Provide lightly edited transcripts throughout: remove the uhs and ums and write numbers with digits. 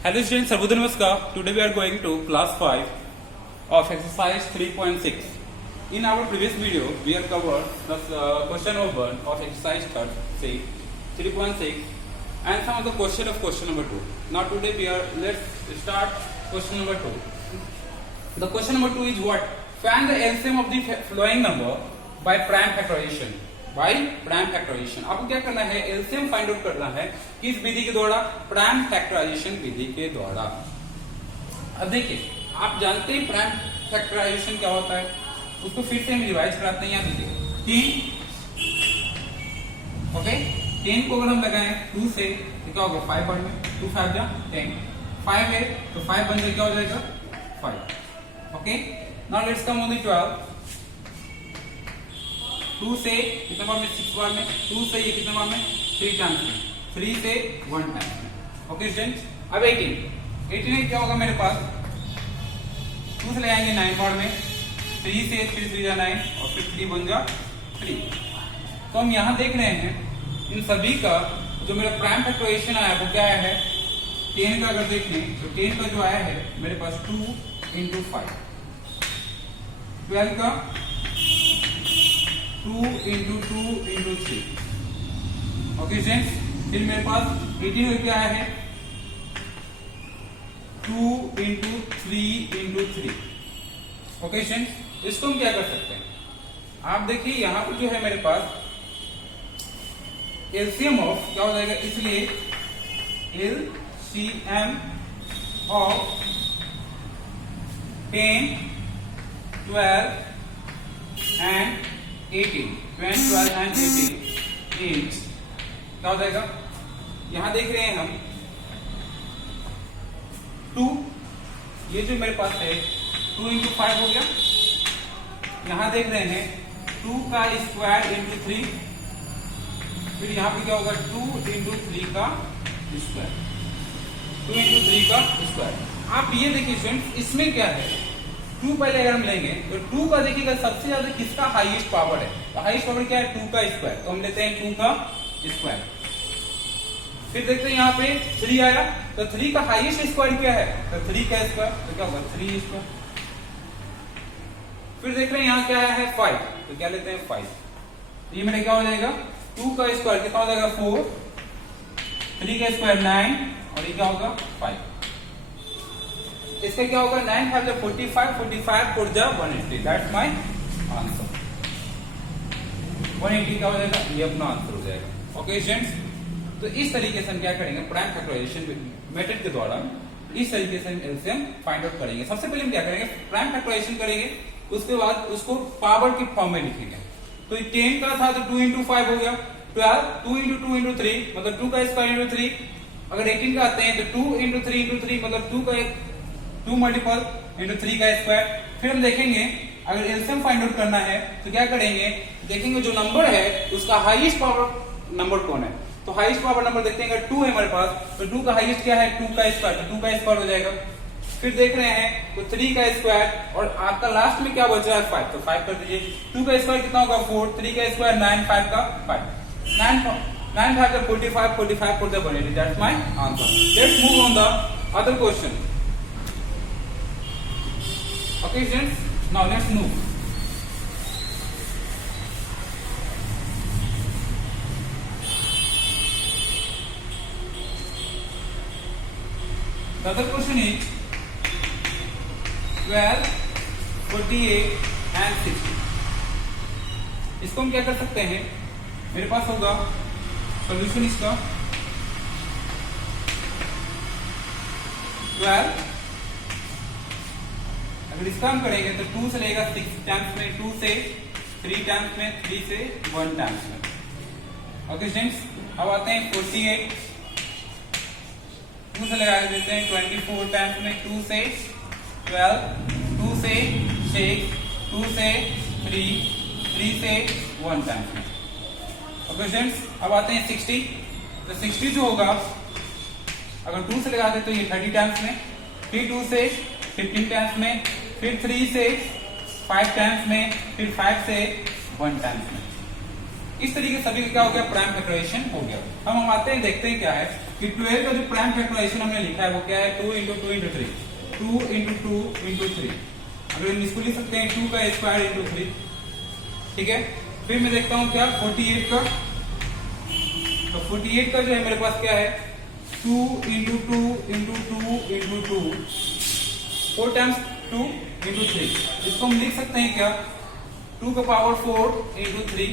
Hello students, Sarvodaya Namaskar. Today we are going to class 5 of exercise 3.6. In our previous video, we have covered the question number 1 of exercise 3.6 and some of the question of question number 2. Now today let's start question number 2. The question number 2 is what? Find the LCM of the following number by prime factorization. By prime factorisation आपको क्या करना है, LCM find out करना है किस विधि के द्वारा, prime factorisation विधि के द्वारा। अब देखिए आप जानते हैं प्राइम फैक्टराइजेशन क्या होता है, उसको फिर से हम रिवाइज कराते हैं। यहाँ देखिए 10, ओके 10 को अगर हम लगाएं 2 से तो क्या होगा 5 बार में 2 5 जा 10, 5 है तो 5 बन जाए क्या हो जाएगा 5। Okay now let's come on the 12। 2 से कितने बार में 6 बार में, 2 से ये कितने बार में 3 टाइम्स में, 3 से 1 टाइम में। ओके स्टूडेंट्स, अब 18 में क्या होगा मेरे पास, 2 से ले आएंगे 9 बार में, 3 से 3 जा 9 और फिर 3 बन जा 3। तो हम यहाँ देख रहे हैं इन सभी का जो मेरा प्राइम फैक्टराइजेशन आया वो क्या आया है 10 का। अगर देखें तो 10 का जो आया है मेरे पास 2 into 5, 12 का 2 into 2 into 3। ओके फ्रेंड्स, फिर मेरे पास 18 में क्या है 2 into 3 into 3। ओके फ्रेंड्स, इसको हम क्या कर सकते हैं, आप देखिए यहां पर जो है मेरे पास एलसीएम ऑफ क्या हो जाएगा, इसलिए एलसीएम ऑफ 10, 12 and 18, 10, 12 and 18 क्या हो जाएगा, यहां देख रहे हैं हम 2, ये जो मेरे पास है 2 into 5 हो गया। यहां देख रहे हैं 2 का स्क्वायर into 3, फिर यहां पे क्या होगा 2 into 3 का स्क्वायर, 2 into 3 का स्क्वायर। आप ये देखिए स्टूडेंट, इसमें क्या है 2 पहले अगर हम लेंगे तो 2 का देखिएगा सबसे ज्यादा किसका हाईएस्ट पावर है, तो हाईएस्ट पावर क्या है 2 का स्क्वायर, तो हम लेते हैं 2 का स्क्वायर। फिर देखते हैं यहाँ पे 3 आया तो 3 का हाईएस्ट स्क्वायर क्या है, तो 3 का स्क्वायर, तो क्या होगा 3 स्क्वायर। फिर देख रहे हैं यहाँ क्या है 5, तो क्या लेते हैं 5, तो ये मेरा क्या हो जाएगा 2 का स्क्वायर कितना हो जाएगा 4, 3 का स्क्वायर 9 और ये क्या होगा 5। इसका क्या होगा 9 5 45, 45 4 जा 180, दैट्स माय आंसर। 180 क्या हो जाएगा, ये अपना आंसर हो जाएगा। ओके स्टूडेंट्स, तो इस तरीके से हम क्या करेंगे प्राइम फैक्टराइजेशन मेथड के द्वारा इस तरीके से हम एलसीएम फाइंड आउट करेंगे। सबसे पहले हम क्या करेंगे प्राइम फैक्टराइजेशन करेंगे, उसके बाद उसको पावर की फॉर्म में लिखेंगे। तो 10 का था तो 2 into 5 हो गया, 12 2 into 2 into 3 मतलब 2 का स्क्वायर into 3। अगर 18 का आते हैं तो 2 into 3 into 3 मतलब 2 का 2 मल्टीपल इंटू 3 का स्क्वायर। फिर हम देखेंगे अगर एलसीएम फाइंड आउट करना है तो क्या करेंगे, देखेंगे जो नंबर है उसका हाईएस्ट पावर नंबर कौन है, तो हाईएस्ट पावर नंबर देखते हैं अगर 2 है हमारे पास तो 2 का हाईएस्ट क्या है 2 का स्क्वायर, तो 2 का स्क्वायर हो जाएगा। फिर देख रहे हैं तो 3 का स्क्वायर और आपका लास्ट में क्या बच रहा है 5, तो 5 कर दीजिए। 2 का स्क्वायर कितना होगा 4, 3 का स्क्वायर 9, 5 का 5, 9 5 45, 45 4 180, that's my answer. Let's move on the other question. Okay students, now let's move. The other question is 12, 48 and 60। इसको हम क्या कर सकते हैं, मेरे पास होगा सॉल्यूशन इसका 12, अगर इसका हम करेंगे तो 2 से लेगा 6 टाइम्स में, 2 से 3 टाइम्स में, 3 से 1 टाइम्स में। ओके स्टूडेंट्स, अब आते हैं 48, 2 से लगा देते हैं 24 टाइम्स में, 2 से 12, 2 से 6, 2 से 3, 3 से 1 टाइम्स में। ओके स्टूडेंट्स, अब आते हैं 60, तो 60 जो होगा अगर 2 से लगा दे तो ये 30 टाइम्स में, फिर 2 से 15 टाइम्स में, फिर 3 से 5 टाइम्स में, फिर 5 से 1 टाइम्स में। इस तरीके से सभी का क्या हो गया, प्राइम फैक्टराइजेशन हो गया। हम आते हैं देखते हैं क्या है कि 12 का जो प्राइम फैक्टराइजेशन हमने लिखा है वो क्या है, 2 इंटू 2 इंटू 3, 2 इंटू 2 इंटू 3। अगर इसको लिख सकते हैं 2 का स्क्वायर इंटू 3, ठीक है। फिर मैं देखता हूं क्या 48 का, तो 48 का जो है मेरे पास क्या है 2 into 2 into 2 into 2, 4 times 2 into 3। इसको हम लिख सकते हैं क्या 2 का पावर 4 इंटू 3।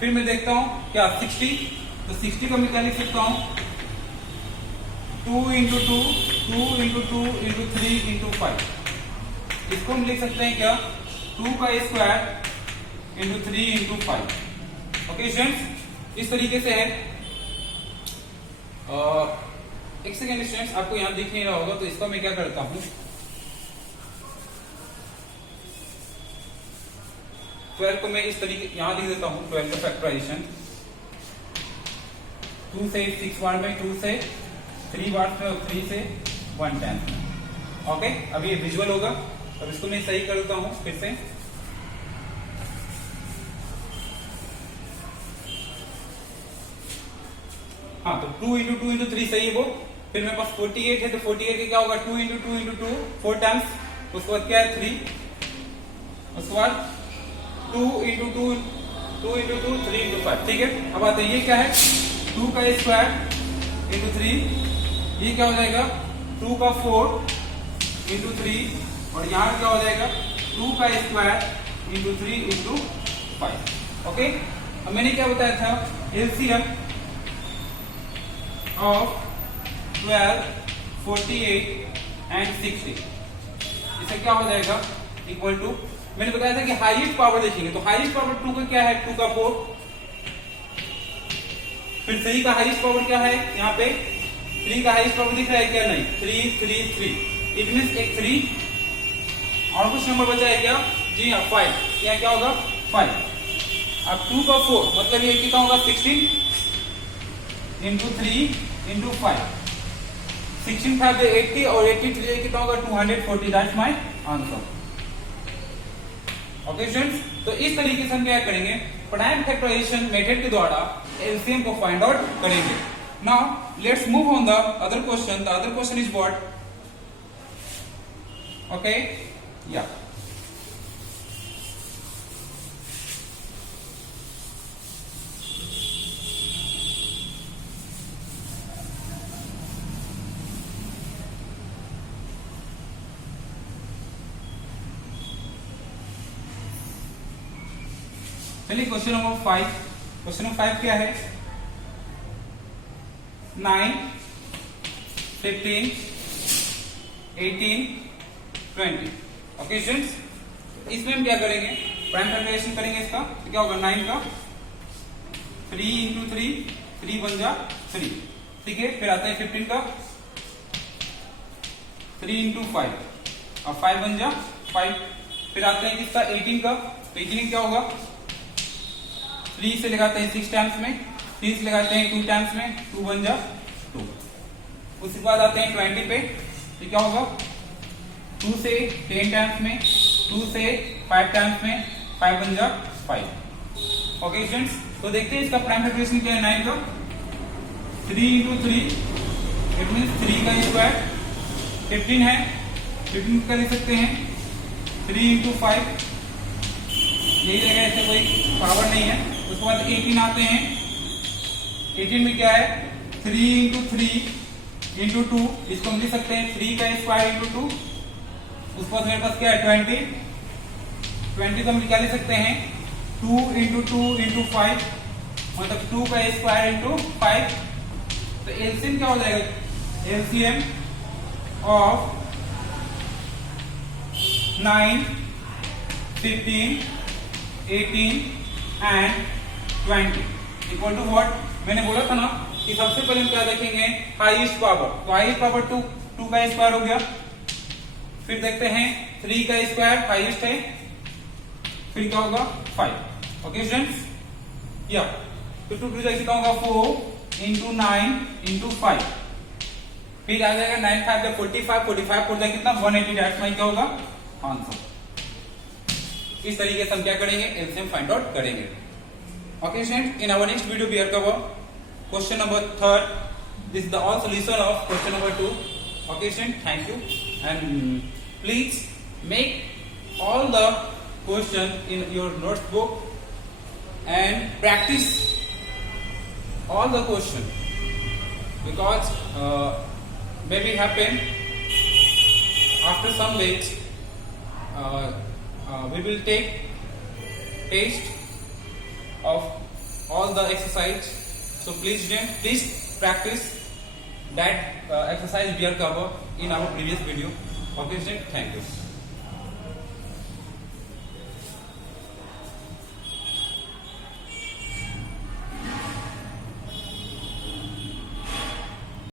फिर मैं देखता हूं क्या 60, तो 60 को मैं क्या लिख सकता हूं 2 इंटू 2, 2 इंटू 2 इंटू 3 इंटू 5। इसको हम लिख सकते हैं क्या 2 का square into 3 into 5। Okay students, इस तरीके से है। एक सेकेंड स्टूडेंट्स, आपको यहां दिख नहीं रहा होगा, तो इसको मैं क्या करता हूं 12 को मैं इस तरीके यहां लिख देता हूं 12 का फैक्टराइजेशन 2 से 6 बार में, 2 से 3 बार में और 3 से 1 टाइम। ओके, अभी ये विजुअल होगा। अब इसको मैं सही कर देता हूं फिर से। हाँ, तो 2 इंटू 2 इंटू 3 सही है वो। फिर मेरे पास 48 है, तो 48 का क्या होगा 2 इंटू 2 इंटू 2, 4 टाइम्स। उसके बाद क्या है 3, उसके बाद 2 इंटू 2 इंटू 2 3 इंटू 5। ठीक है, अब आते हैं ये क्या है 2 का स्क्वायर इंटू 3, ये क्या हो जाएगा 2 का 4 इंटू 3, और यहां क्या हो जाएगा 2 का स्क्वायर इंटू 3 इंटू 5। ओके, अब मैंने क्या बताया था एलसीएम ऑफ 12, 48 एंड 60, इसे क्या हो जाएगा इक्वल टू, मैंने बताया था कि हाईएस्ट पावर देखेंगे, तो हाईएस्ट पावर 2 का क्या है 2 का 4। फिर 3 का हाईएस्ट पावर क्या है यहाँ पे 3 का हाईएस्ट पावर दिख रहा है क्या, नहीं 3 3 3, इट मींस एक 3 और कुछ नंबर बचा है क्या, जी हाँ 5, यहाँ क्या होगा 5। अब 2 का 4 मतलब ये कितना होगा 16 इंटू 3 इंटू 5, 16 5 80 और 83 कितना होगा 240। That's my answer. Okay students, तो इस तरीके से हम क्या करेंगे प्राइम फैक्टराइजेशन मेथड के द्वारा एलसीएम को फाइंड आउट करेंगे। Now let's move on the other question. The other question is what, okay या चलिए क्वेश्चन नंबर 5। क्वेश्चन नंबर 5 क्या है 9, 15, 18, 20। ओके स्टूडेंट्स, इसमें हम क्या करेंगे प्राइम फैक्टराइजेशन करेंगे इसका, तो क्या होगा 9 का 3 इंटू 3, 3 बन जा 3, ठीक है। फिर आता है 15 का 3 इंटू 5 और 5 बन जा 5। फिर आते हैं किसका 18 का, तो 18 क्या होगा 3 से लगाते हैं 6 टाइम्स में, 3 से लगाते हैं 2 टाइम्स में, 2 बन जा 2। उसके बाद आते हैं 20 पे, तो क्या होगा 2 से 10 टाइम्स में, 2 से 5 टाइम्स में, 5 बन जा 5। ओके स्टूडेंट्स, तो देखते हैं इसका प्राइम फैक्टराइजेशन क्या है 9 का 3 इंटू 3, इट मीन्स 3 का स्क्वायर। 15 है, 15 का लिख सकते हैं 3 इंटू 5, यही रहेगा, ऐसे कोई पावर नहीं है। उसके बाद 18 आते हैं, 18 में क्या है 3 इंटू 3 इंटू 2, इसको हम लिख सकते हैं 3 का स्क्वायर इंटू 2। उसके बाद मेरे पास क्या है 20 को हम क्या लिख सकते हैं 2 इंटू 2 इंटू 5, मतलब 2 का स्क्वायर इंटू 5। तो एलसीएम क्या हो जाएगा LCM of 9, 15, 18 and 20 equal to what, मैंने बोला था ना कि सबसे पहले हम क्या देखेंगे हाईएस्ट पावर, तो हाईएस्ट पावर 2 का स्क्वायर हो गया। फिर देखते हैं 3 का स्क्वायर हाईएस्ट है, फिर क्या होगा 5। ओके स्टूडेंट्स, या तो 2 जाए कितना होगा 4 इंटू 9 इंटू 5, फिर आ जाएगा 9 5 45, 45 4 जाए कितना 180। दैट्स माय क्या होगा आंसर। इस तरीके से हम क्या करेंगे एलसीएम फाइंड आउट करेंगे। Okay, students, in our next video we are cover question number 3rd. This is the all solution of question number 2. Okay, students, thank you, and please make all the question in your notebook and practice all the question, because maybe happen after some weeks we will take test of all the exercise. So please practice that exercise we are cover in our previous video. Okay, thank you.